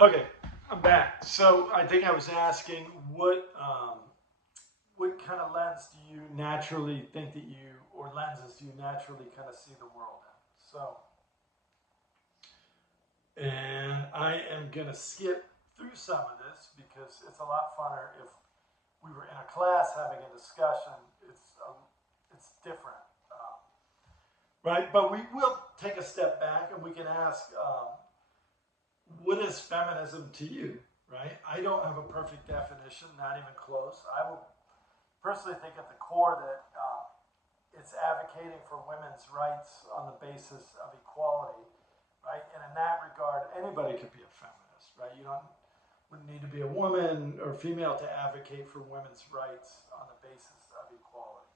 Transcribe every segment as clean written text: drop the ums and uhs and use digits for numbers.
Okay, I'm back. So I think I was asking what kind of lens do you naturally think that you, or lenses do you naturally kind of see the world in? So, and I am gonna skip through some of this because it's a lot funner if we were in a class having a discussion. It's different, right? But we will take a step back and we can ask, what is feminism to you? Right? I don't have a perfect definition, not even close. I will personally think at the core that it's advocating for women's rights on the basis of equality, right? And in that regard, anybody could be a feminist, right? You don't wouldn't need to be a woman or female to advocate for women's rights on the basis of equality.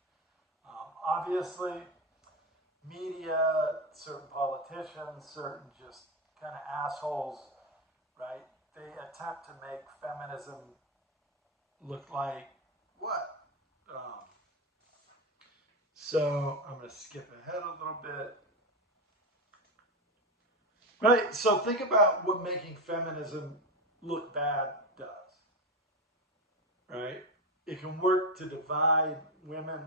Obviously, media, certain politicians, certain just kind of assholes, right? They attempt to make feminism look like what? Um, so I'm going to skip ahead a little bit. Right. So think about what making feminism look bad does. Right. It can work to divide women,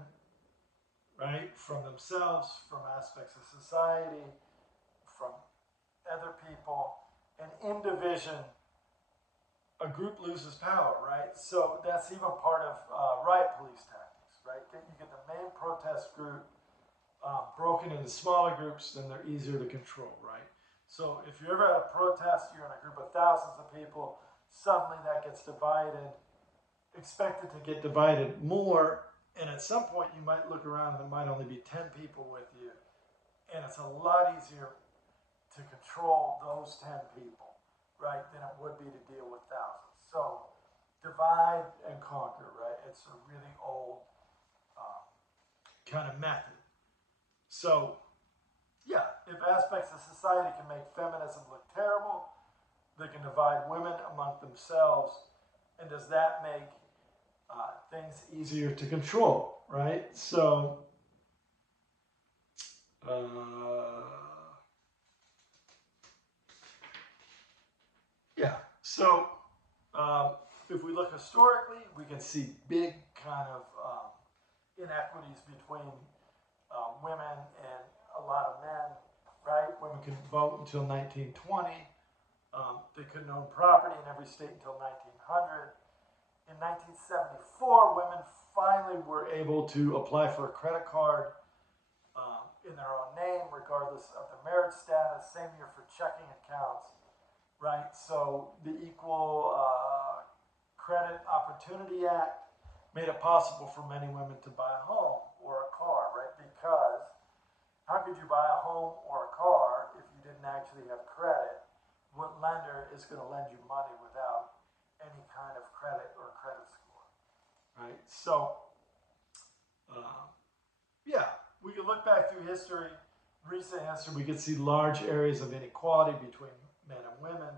right, from themselves, from aspects of society, from other people, and in division, a group loses power, right? So that's even part of riot police tactics, right? You get the main protest group broken into smaller groups, then they're easier to control, right? So if you're ever at a protest, you're in a group of thousands of people, suddenly that gets divided, expected to get divided more, and at some point you might look around and there might only be 10 people with you, and it's a lot easier to control those 10 people, right, than it would be to deal with thousands. So divide and conquer, right? It's a really old um, kind of method. So yeah, if aspects of society can make feminism look terrible, they can divide women among themselves. And does that make things easier to control, right? So, uh, yeah. So, um, if we look historically, we can see big kind of inequities between women and a lot of men, right? Women couldn't vote until 1920. They couldn't own property in every state until 1900. In 1974, women finally were able to apply for a credit card in their own name, regardless of their marriage status. Same year for checking accounts, right? So the Equal Credit Opportunity Act made it possible for many women to buy a home or a car, right? Because how could you buy a home or a car if you didn't actually have credit? What lender is going to lend you money without any kind of credit or credit score, right? So, uh, yeah, we can look back through history, recent history, we can see large areas of inequality between men and women,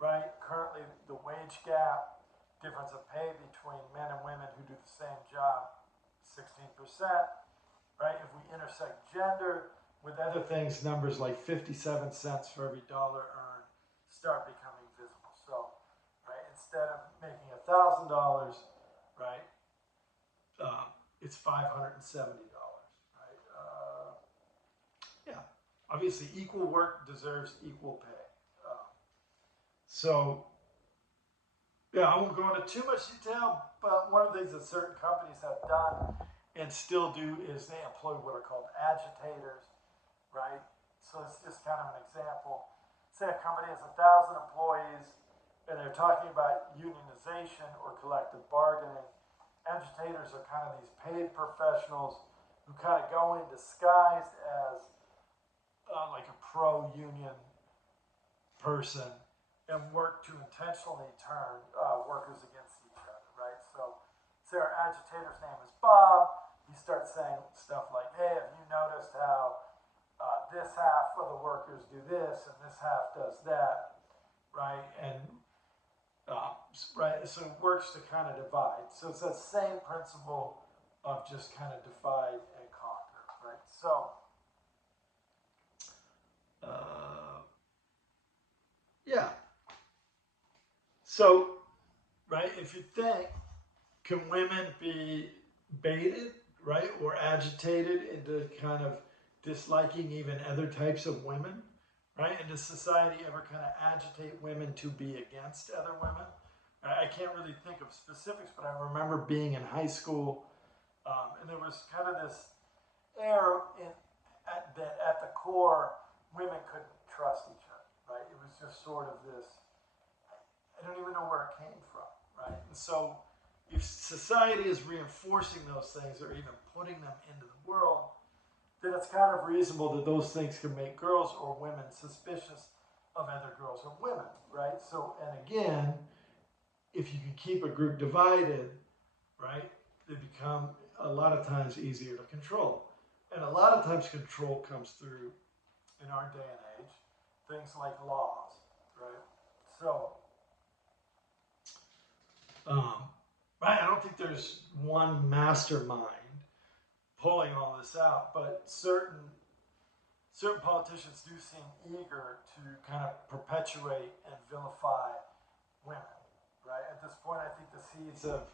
right? Currently, the wage gap, difference of pay between men and women who do the same job, 16%, right? If we intersect gender with other things, numbers like 57 cents for every dollar earned start becoming visible. So, right, instead of making $1,000, right, uh, it's $570, right? Yeah, obviously, equal work deserves equal pay. So, yeah, I won't go into too much detail, but one of the things that certain companies have done and still do is they employ what are called agitators, right? So it's just kind of an example. Say a company has 1,000 employees and they're talking about unionization or collective bargaining. Agitators are kind of these paid professionals who kind of go in disguised as like a pro-union person and work to intentionally turn workers against each other, right? So, say our agitator's name is Bob. He starts saying stuff like, "Hey, have you noticed how this half of the workers do this and this half does that, right?" And right, so it works to kind of divide. So it's that same principle of just kind of divide and conquer, right? So, uh, yeah. So, right, if you think, can women be baited, right, or agitated into kind of disliking even other types of women, right? And does society ever kind of agitate women to be against other women? I can't really think of specifics, but I remember being in high school, and there was kind of this air that at the core, women couldn't trust each other, right? It was just sort of this, I don't even know where it came from, right? And so if society is reinforcing those things or even putting them into the world, then it's kind of reasonable that those things can make girls or women suspicious of other girls or women, right? So, and again, if you can keep a group divided, right, they become a lot of times easier to control. And a lot of times control comes through, in our day and age, things like laws, right? So, um, right, I don't think there's one mastermind pulling all this out, but certain politicians do seem eager to kind of perpetuate and vilify women, right? At this point, I think the seeds of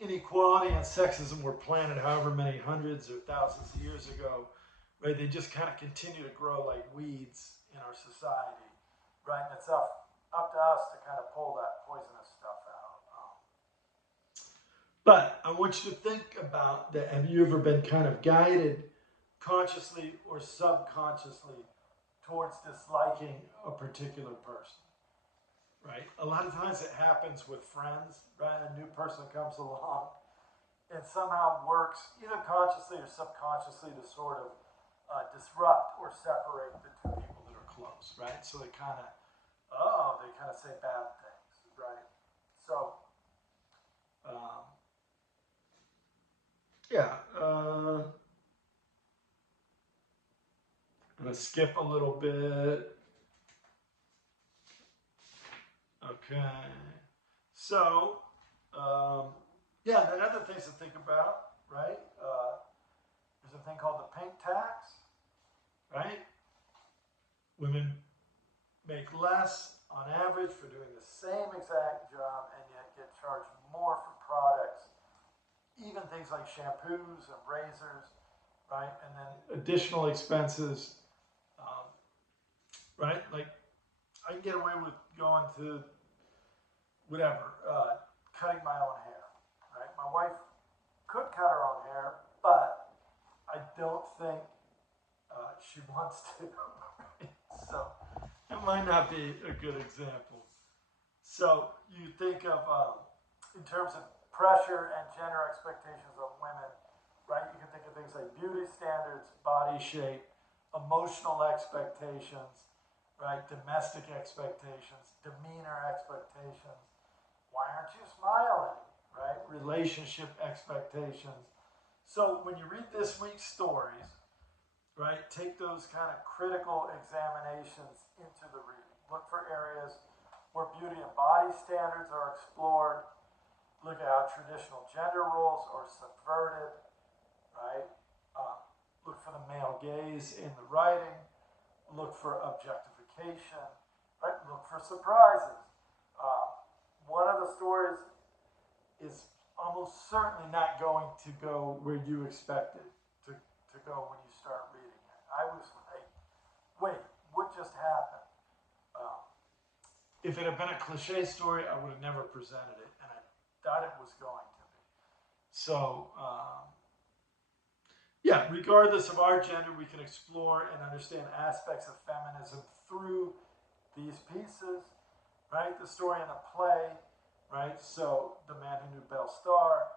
inequality and sexism were planted however many hundreds or thousands of years ago, right? They just kind of continue to grow like weeds in our society, right? And it's up to us to kind of pull that poisonous stuff out. But I want you to think about that. Have you ever been kind of guided consciously or subconsciously towards disliking a particular person? Right? A lot of times it happens with friends, right? A new person comes along and somehow works either consciously or subconsciously to sort of disrupt or separate the two people that are close, right? So they kind of, they kind of say bad things, right? So, um, yeah, I'm going to skip a little bit. Okay. So, yeah, then other things to think about, right? There's a thing called the pink tax, right? Women make less on average for doing the same exact job and yet get charged more for products, even things like shampoos and razors, right? And then additional expenses, um, right? Like I can get away with going to whatever, cutting my own hair, right? My wife could cut her own hair, but I don't think she wants to. So it might not be a good example. So you think of, in terms of pressure and gender expectations of women, right? You can think of things like beauty standards, body shape, emotional expectations, right? Domestic expectations, demeanor expectations. Why aren't you smiling? Right? Relationship expectations. So when you read this week's stories, right, take those kind of critical examinations into the reading. Look for areas where beauty and body standards are explored. Look at how traditional gender roles are subverted, right? Uh, look for the male gaze in the writing. Look for objectification, right? Look for surprises. Uh, one of the stories is almost certainly not going to go where you expected to go when you start reading it. I was like, wait, what just happened? Um, if it had been a cliche story, I would have never presented it, and I thought it was going to be. So, yeah, regardless of our gender, we can explore and understand aspects of feminism through these pieces, right? The story in the play, right? So, The Man Who Knew Belle Starr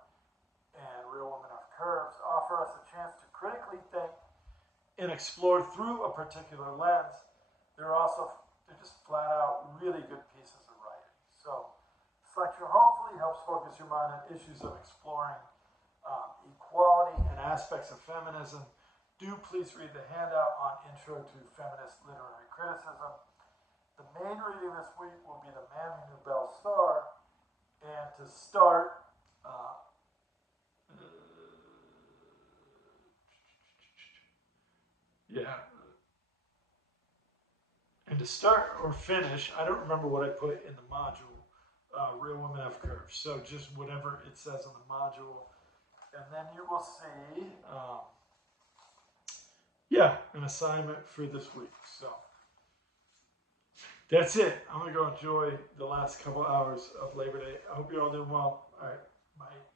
and Real Women Have Curves offer us a chance to critically think and explore through a particular lens. They're just flat out really good pieces of writing. So, this lecture hopefully helps focus your mind on issues of exploring equality and aspects of feminism. Do please read the handout on Intro to Feminist Literary Criticism. The main reading this week will be The Man Who Knew Belle Starr. And to start, yeah, and to start or finish, I don't remember what I put in the module. Real Women Have Curves. So just whatever it says on the module. And then you will see, an assignment for this week. So that's it. I'm going to go enjoy the last couple hours of Labor Day. I hope you're all doing well. All right. Bye.